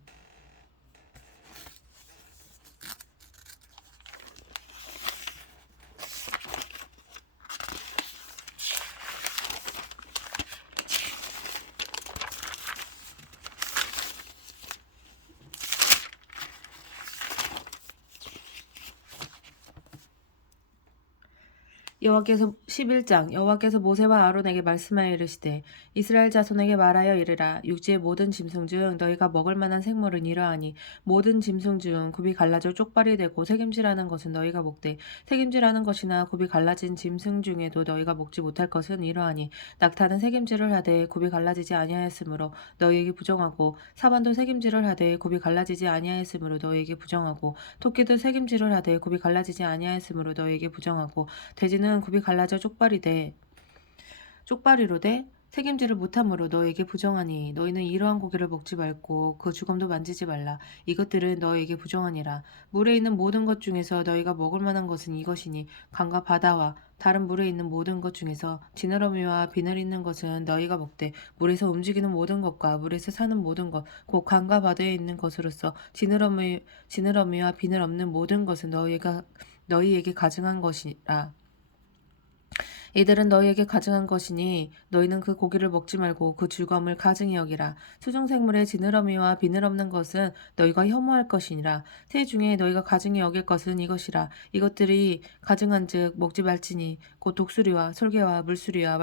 여호와께서 11장 여호와께서 모세와 아론에게 말씀하여 이르시되 이스라엘 자손에게 말하여 이르라 육지의 모든 짐승 중 너희가 먹을 만한 생물은 이러하니 모든 짐승 중 굽이 갈라져 쪽발이 되고 새김질하는 것은 너희가 먹되 새김질하는 것이나 굽이 갈라진 짐승 중에도 너희가 먹지 못할 것은 이러하니 낙타는 새김질을 하되 굽이 갈라지지 아니하였으므로 너희에게 부정하고 사반도 새김질을 하되 굽이 갈라지지 아니하였으므로 너희에게 부정하고 토끼도 새김질을 하되 굽이 갈라지지 아니하였으므로 너희에게 부정하고 돼지는 굽이 갈라져 쪽발이로 돼 책임지를 못함으로 너에게 부정하니 너희는 이러한 고기를 먹지 말고 그 주검도 만지지 말라. 이것들은 너에게 부정하니라. 물에 있는 모든 것 중에서 너희가 먹을 만한 것은 이것이니 강과 바다와 다른 물에 있는 모든 것 중에서 지느러미와 비늘 있는 것은 너희가 먹되 물에서 움직이는 모든 것과 물에서 사는 모든 것 곧 강과 바다에 있는 것으로서 지느러미와 비늘 없는 모든 것은 너희에게 가증한 것이라. 이들은 너희에게 가증한 것이니 너희는 그 고기를 먹지 말고 그 즐거움을 가증히 여기라. 수중생물의 지느러미와 비늘 없는 것은 너희가 혐오할 것이니라. 새 중에 너희가 가증히 여길 것은 이것이라. 이것들이 가증한즉 먹지 말지니 곧 독수리와 솔개와 물수리와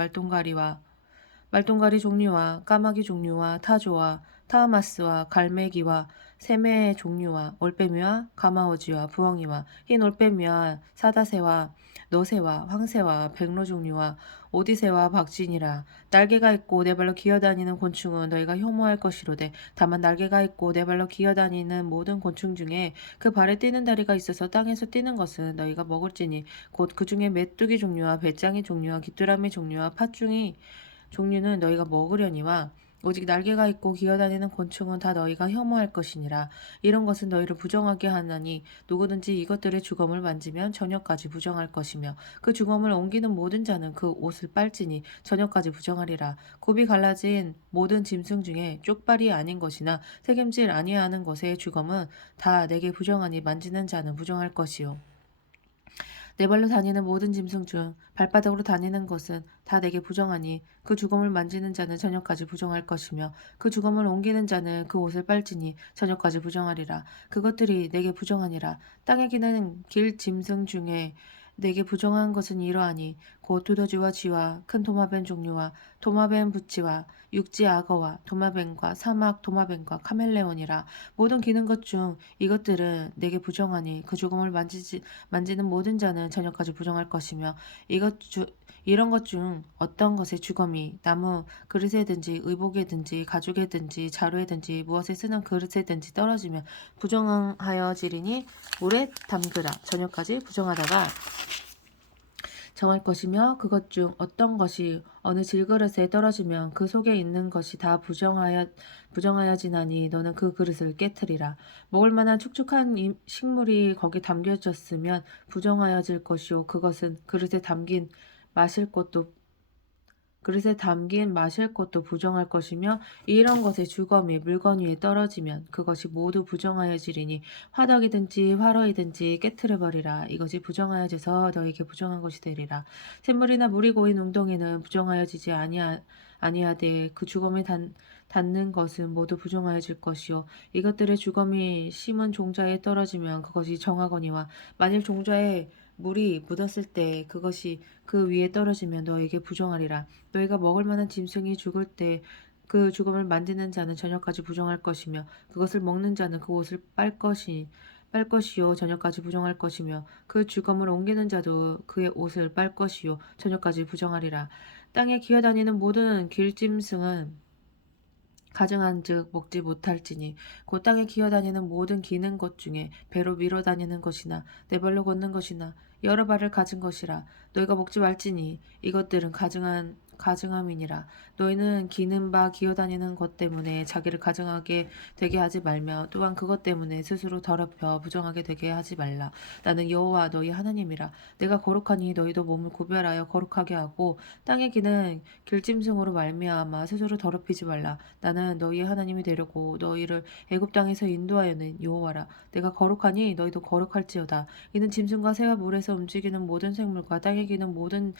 말똥가리 종류와 까마귀 종류와 타조와 타마스와 갈매기와 새매의 종류와 올빼미와 가마오지와 부엉이와 흰 올빼미와 사다새와 너새와 황새와 백로 종류와 오디새와 박쥐니라. 날개가 있고 네 발로 기어다니는 곤충은 너희가 혐오할 것이로되 다만 날개가 있고 네 발로 기어다니는 모든 곤충 중에 그 발에 뛰는 다리가 있어서 땅에서 뛰는 것은 너희가 먹을지니 곧 그 중에 메뚜기 종류와 배짱이 종류와 귀뚜라미 종류와 팥중이 종류는 너희가 먹으려니와 오직 날개가 있고 기어다니는 곤충은 다 너희가 혐오할 것이니라. 이런 것은 너희를 부정하게 하나니 누구든지 이것들의 주검을 만지면 저녁까지 부정할 것이며 그 주검을 옮기는 모든 자는 그 옷을 빨지니 저녁까지 부정하리라. 굽이 갈라진 모든 짐승 중에 쪽발이 아닌 것이나 새김질 아니하는 것의 주검은 다 내게 부정하니 만지는 자는 부정할 것이요. 네 발로 다니는 모든 짐승 중 발바닥으로 다니는 것은 다 내게 부정하니 그 주검을 만지는 자는 저녁까지 부정할 것이며 그 주검을 옮기는 자는 그 옷을 빨지니 저녁까지 부정하리라. 그것들이 내게 부정하니라. 땅에 기는 길 짐승 중에 내게 부정한 것은 이러하니 곧 두더지와 쥐와 큰 도마뱀 종류와 도마뱀 부치와 육지 악어와 도마뱀과 사막 도마뱀과 카멜레온이라. 모든 기는 것 중 이것들은 내게 부정하니 그 주검을 만지는 모든 자는 저녁까지 부정할 것이며 이런 것 중 어떤 것의 주검이 나무 그릇에든지 의복에든지 가죽에든지 자루에든지 무엇에 쓰는 그릇에든지 떨어지면 부정하여지리니 물에 담그라. 저녁까지 부정하다가 정할 것이며 그것 중 어떤 것이 어느 질그릇에 떨어지면 그 속에 있는 것이 다 부정하여지나니 너는 그 그릇을 깨트리라. 먹을 만한 축축한 식물이 거기 담겨졌으면 부정하여질 것이요 그것은 그릇에 담긴 마실 것도 부정할 것이며 이런 것의 주검이 물건 위에 떨어지면 그것이 모두 부정하여지리니 화덕이든지 화로이든지 깨트려 버리라. 이것이 부정하여져서 너에게 부정한 것이 되리라. 샘물이나 물이 고인 웅덩이는 부정하여지지 아니하되 그 주검이 닿는 것은 모두 부정하여질 것이요 이것들의 주검이 심은 종자에 떨어지면 그것이 정하거니와 만일 종자에 물이 묻었을 때 그것이 그 위에 떨어지면 너에게 부정하리라. 너희가 먹을 만한 짐승이 죽을 때 그 죽음을 만지는 자는 저녁까지 부정할 것이며 그것을 먹는 자는 그 옷을 빨 것이요 저녁까지 부정할 것이며 그 죽음을 옮기는 자도 그의 옷을 빨 것이요 저녁까지 부정하리라. 땅에 기어다니는 모든 길짐승은 가증한즉 먹지 못할지니 곧 땅에 기어다니는 모든 기는 것 중에 배로 밀어 다니는 것이나 네 발로 걷는 것이나 여러 발을 가진 것이라. 너희가 먹지 말지니 이것들은 가증함이니라. 너희는 기는 바 기어다니는 것 때문에 자기를 가증하게 되게 하지 말며 또한 그것 때문에 스스로 더럽혀 부정하게 되게 하지 말라. 나는 여호와 너희 하나님이라. 내가 거룩하니 너희도 몸을 구별하여 거룩하게 하고 땅에 기는 길짐승으로 말미암아 스스로 더럽히지 말라. 나는 너희의 하나님이 되려고 너희를 애굽 땅에서 인도하여는 여호와라. 내가 거룩하니 너희도 거룩할지어다. 이는 짐승과 새와 물에서 움직이는 모든 생물과 땅에 기는 모든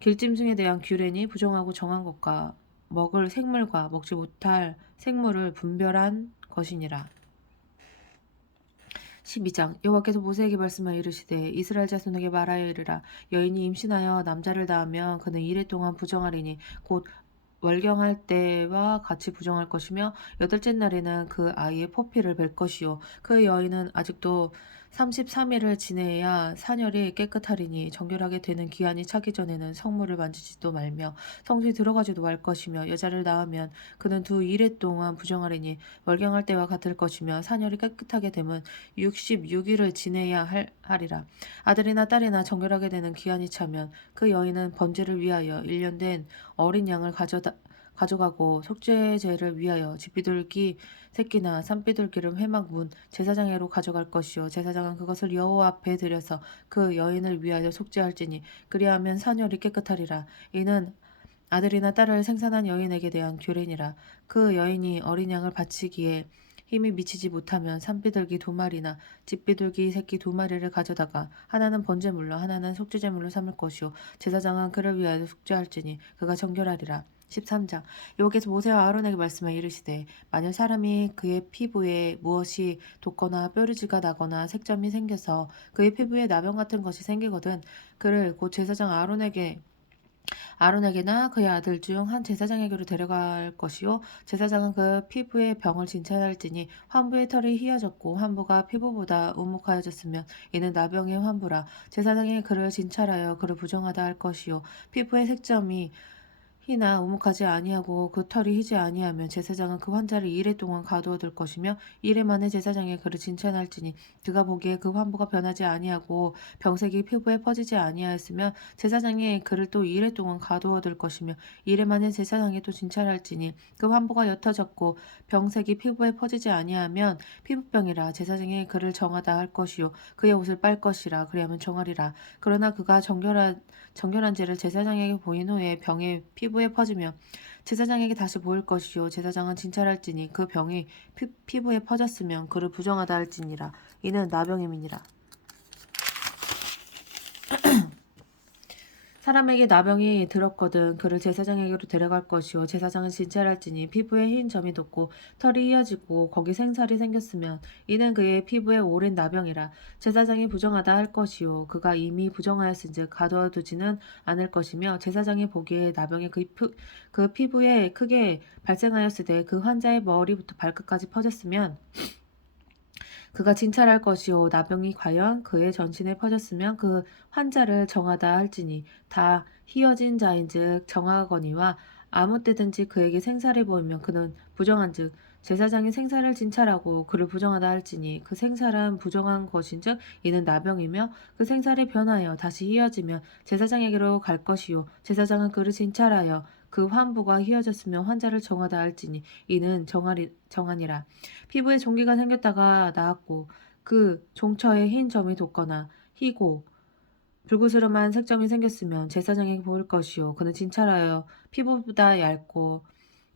길짐승에 대한 규례니 부정하고 정한 것과 먹을 생물과 먹지 못할 생물을 분별한 것이니라. 12장 여호와께서 모세에게 말씀하여 이르시되 이스라엘 자손에게 말하여 이르라. 여인이 임신하여 남자를 낳으면 그는 이래 동안 부정하리니 곧 월경할 때와 같이 부정할 것이며 여덟째 날에는 그 아이의 포피를 뵐 것이요 그 여인은 아직도 33일을 지내야 사녀리 깨끗하리니 정결하게 되는 기한이 차기 전에는 성물을 만지지도 말며 성소에 들어가지도 말 것이며 여자를 낳으면 그는 두 일해 동안 부정하리니 월경할 때와 같을 것이며 사녀리 깨끗하게 되면 66일을 지내야 하리라. 아들이나 딸이나 정결하게 되는 기한이 차면 그 여인은 번제를 위하여 1년 된 어린 양을 가져가고 속죄제를 위하여 집비둘기 새끼나 산비둘기를 회막문 제사장에로 가져갈 것이요 제사장은 그것을 여호와 앞에 들여서 그 여인을 위하여 속죄할지니 그리하면 사녀리 깨끗하리라. 이는 아들이나 딸을 생산한 여인에게 대한 규례니라. 그 여인이 어린 양을 바치기에 힘이 미치지 못하면 산비둘기 2마리나 집비둘기 새끼 2마리를 가져다가 하나는 번제물로 하나는 속죄제물로 삼을 것이요 제사장은 그를 위하여 속죄할지니 그가 정결하리라. 13장 여호와께서 모세와 아론에게 말씀하여 이르시되 만일 사람이 그의 피부에 무엇이 돋거나 뾰루지가 나거나 색점이 생겨서 그의 피부에 나병 같은 것이 생기거든 그를 곧 제사장 아론에게나 그의 아들 중 한 제사장에게로 데려갈 것이요 제사장은 그 피부의 병을 진찰할지니 환부의 털이 휘어졌고 환부가 피부보다 우묵하여졌으면 이는 나병의 환부라. 제사장이 그를 진찰하여 그를 부정하다 할 것이요 피부의 색점이 희나 우묵하지 아니하고 그 털이 희지 아니하면 제사장은 그 환자를 이래 동안 가두어둘 것이며 이래 만에 제사장의 그를 진찰할지니 그가 보기에 그 환부가 변하지 아니하고 병색이 피부에 퍼지지 아니하였으면 제사장이 그를 또 이래 동안 가두어둘 것이며 이래 만에 제사장이 또 진찰할지니 그 환부가 옅어졌고 병색이 피부에 퍼지지 아니하면 피부병이라 제사장이 그를 정하다 할 것이요 그의 옷을 빨 것이라 그리하면 정하리라. 그러나 그가 정결한 죄를 제사장에게 보인 후에 병이 피부에 퍼지며 제사장에게 다시 보일 것이요 제사장은 진찰할지니 그 병이 피부에 퍼졌으면 그를 부정하다 할지니라. 이는 나병임이니라. 사람에게 나병이 들었거든 그를 제사장에게로 데려갈 것이요 제사장은 진찰할지니 피부에 흰 점이 돋고 털이 휘어지고 거기 생살이 생겼으면 이는 그의 피부에 오랜 나병이라. 제사장이 부정하다 할 것이요 그가 이미 부정하였은즉 가두어두지는 않을 것이며 제사장이 보기에 나병이 그 피부에 크게 발생하였으되 그 환자의 머리부터 발끝까지 퍼졌으면 그가 진찰할 것이요 나병이 과연 그의 전신에 퍼졌으면 그 환자를 정하다 할지니 다 희어진 자인즉 정하거니와 아무 때든지 그에게 생사를 보이면 그는 부정한즉 제사장이 생사를 진찰하고 그를 부정하다 할지니 그 생사는 부정한 것인즉 이는 나병이며 그 생사를 변하여 다시 희어지면 제사장에게로 갈 것이요 제사장은 그를 진찰하여 그 환부가 희어졌으면 환자를 정하다 할지니 이는 정하니라. 피부에 종기가 생겼다가 나았고 그 종처에 흰 점이 돋거나 희고 불구스름한 색점이 생겼으면 제사장에게 보일 것이요 그는 진찰하여 피부보다 얇고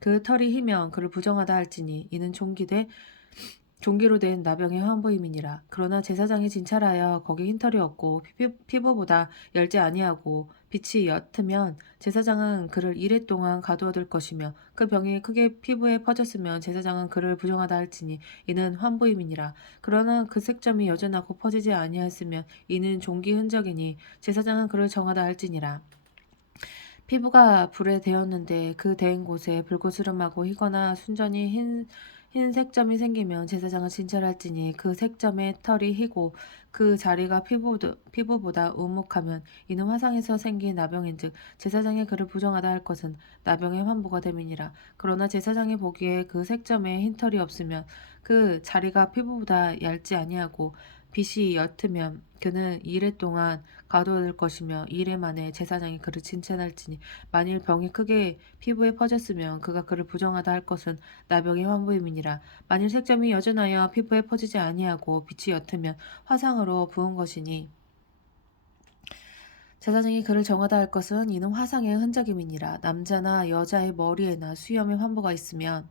그 털이 희면 그를 부정하다 할지니 이는 종기로 된 나병의 환부임이니라. 그러나 제사장이 진찰하여 거기 흰털이 없고 피부보다 얇지 아니하고 빛이 옅으면 제사장은 그를 이래 동안 가두어둘 것이며 그 병이 크게 피부에 퍼졌으면 제사장은 그를 부정하다 할지니 이는 환부임이니라. 그러나 그 색점이 여전하고 퍼지지 아니하였으면 이는 종기 흔적이니 제사장은 그를 정하다 할지니라. 피부가 불에 데었는데 그 데인 곳에 불구스름하고 희거나 순전히 흰 색점이 생기면 제사장은 진찰할지니 그 색점의 털이 희고 그 자리가 피부보다 우묵하면 이는 화상에서 생긴 나병인즉 제사장이 그를 부정하다 할 것은 나병의 환부가 됨이니라. 그러나 제사장이 보기에 그 색점에 흰 털이 없으면 그 자리가 피부보다 얇지 아니하고 빛이 옅으면 그는 이래 동안 가둬둘 것이며 이래 만에 제사장이 그를 칭찬할지니 만일 병이 크게 피부에 퍼졌으면 그가 그를 부정하다 할 것은 나병의 환부임이니라. 만일 색점이 여전하여 피부에 퍼지지 아니하고 빛이 옅으면 화상으로 부은 것이니 제사장이 그를 정하다 할 것은 이는 화상의 흔적임이니라. 남자나 여자의 머리에나 수염의 환부가 있으면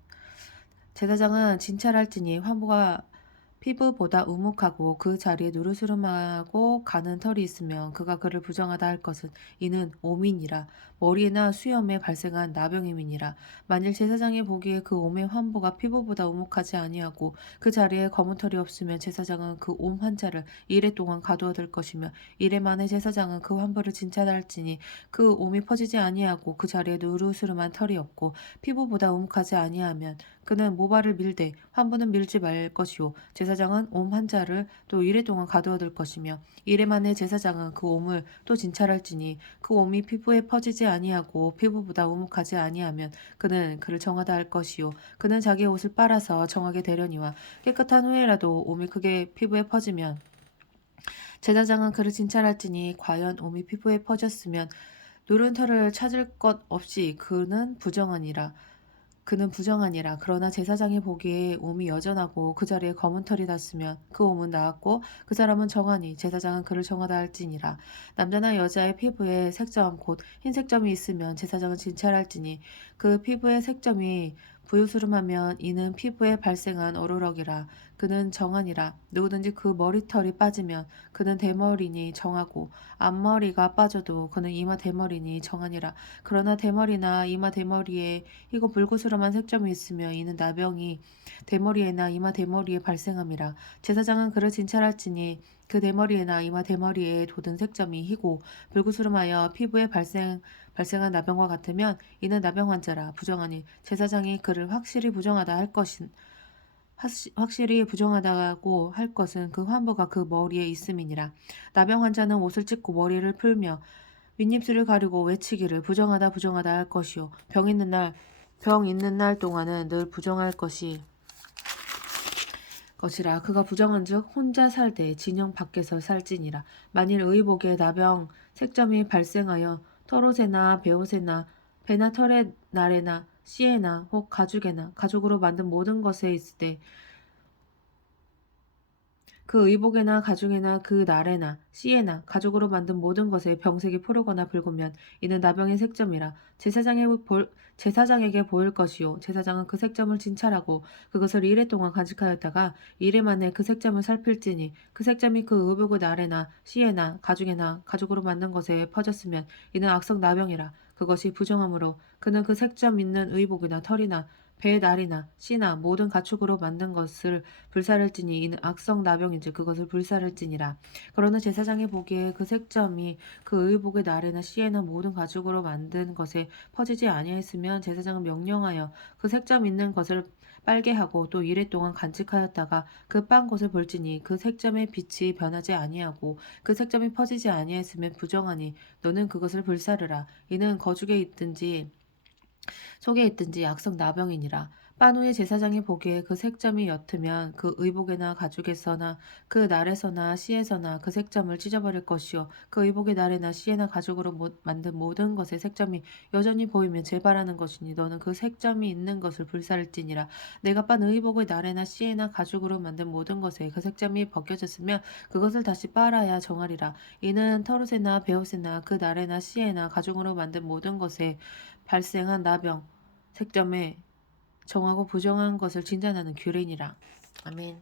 제사장은 진찰할지니 환부가 피부보다 우묵하고 그 자리에 누르스름하고 가는 털이 있으면 그가 그를 부정하다 할 것은 이는 오민이라. 머리에나 수염에 발생한 나병임이니라. 만일 제사장이 보기에 그 옴의 환부가 피부보다 우묵하지 아니하고 그 자리에 검은 털이 없으면 제사장은 그 옴 환자를 이래 동안 가두어둘 것이며 이래 만에 제사장은 그 환부를 진찰할지니 그 옴이 퍼지지 아니하고 그 자리에 누르스름한 털이 없고 피부보다 우묵하지 아니하면 그는 모발을 밀되 환부는 밀지 말 것이요 제사장은 옴 환자를 또 이래 동안 가두어둘 것이며 이래 만에 제사장은 그 옴을 또 진찰할지니 그 옴이 피부에 퍼지지 아니하고 피부보다 우묵하지 아니하면 그는 그를 정하다 할 것이요 그는 자기의 옷을 빨아서 정하게 되려니와 깨끗한 후에라도 옴이 크게 피부에 퍼지면 제사장은 그를 진찰할지니 과연 옴이 피부에 퍼졌으면 누른 털을 찾을 것 없이 그는 부정하니라. 그러나 제사장이 보기에 옴이 여전하고 그 자리에 검은 털이 닿으면 그 옴은 나았고 그 사람은 정하니 제사장은 그를 정하다 할지니라. 남자나 여자의 피부에 색점 곧 흰색점이 있으면 제사장은 진찰할지니 그 피부의 색점이 부유스름하면 이는 피부에 발생한 어루럭이라. 그는 정하니라. 누구든지 그 머리털이 빠지면 그는 대머리니 정하고 앞머리가 빠져도 그는 이마 대머리니 정하니라. 그러나 대머리나 이마 대머리에 희고 불구스름한 색점이 있으며 이는 나병이 대머리에나 이마 대머리에 발생함이라. 제사장은 그를 진찰할지니 그 대머리에나 이마 대머리에 돋은 색점이 희고 불구스름하여 피부에 발생한 나병과 같으면 이는 나병 환자라. 부정하니 제사장이 그를 확실히 부정하다고 할 것은 그 환부가 그 머리에 있음이니라. 나병 환자는 옷을 찢고 머리를 풀며 윗입술을 가리고 외치기를 부정하다 부정하다 할 것이요 병 있는 날 동안은 늘 부정할 것이라. 그가 부정한즉 혼자 살되 진영 밖에서 살지니라. 만일 의복에 나병 색점이 발생하여 털옷에나 베옷에나 배나 털의 날에나 씨에나 혹 가죽에나 가죽으로 만든 모든 것에 있을 때 그 의복에나 가죽에나 그 날에나 씨에나 가죽으로 만든 모든 것에 병색이 푸르거나 붉으면 이는 나병의 색점이라. 제사장에게 보일 것이요 제사장은 그 색점을 진찰하고 그것을 이래 동안 간직하였다가 이래 만에 그 색점을 살필지니 그 색점이 그 의복의 날에나 씨에나 가죽에나 가죽으로 만든 것에 퍼졌으면 이는 악성 나병이라. 그것이 부정하므로 그는 그 색점 있는 의복이나 털이나 배의 날이나 씨나 모든 가축으로 만든 것을 불사를지니 이는 악성 나병인지 그것을 불사를지니라. 그러나 제사장이 보기에 그 색점이 그 의복의 날에나 씨에나 모든 가죽으로 만든 것에 퍼지지 아니하였으면 제사장은 명령하여 그 색점 있는 것을 빨게 하고 또 이래 동안 간직하였다가 그 빤 것을 볼지니 그 색점의 빛이 변하지 아니하고 그 색점이 퍼지지 아니하였으면 부정하니 너는 그것을 불사르라. 이는 거죽에 있든지 속에 있든지 악성 나병이니라. 빤 후에 제사장이 보기에 그 색점이 옅으면 그 의복에나 가죽에서나 그 날에서나 씨에서나 그 색점을 찢어버릴 것이요 그 의복의 날에나 씨에나 가죽으로 만든 모든 것의 색점이 여전히 보이면 재발하는 것이니 너는 그 색점이 있는 것을 불사를지니라. 내가 빤 의복의 날에나 씨에나 가죽으로 만든 모든 것에 그 색점이 벗겨졌으면 그것을 다시 빨아야 정하리라. 이는 털옷에나 베옷에나 그 날에나 씨에나 가죽으로 만든 모든 것에 발생한 나병 색점에 정하고 부정한 것을 진단하는 규례니라. 아멘.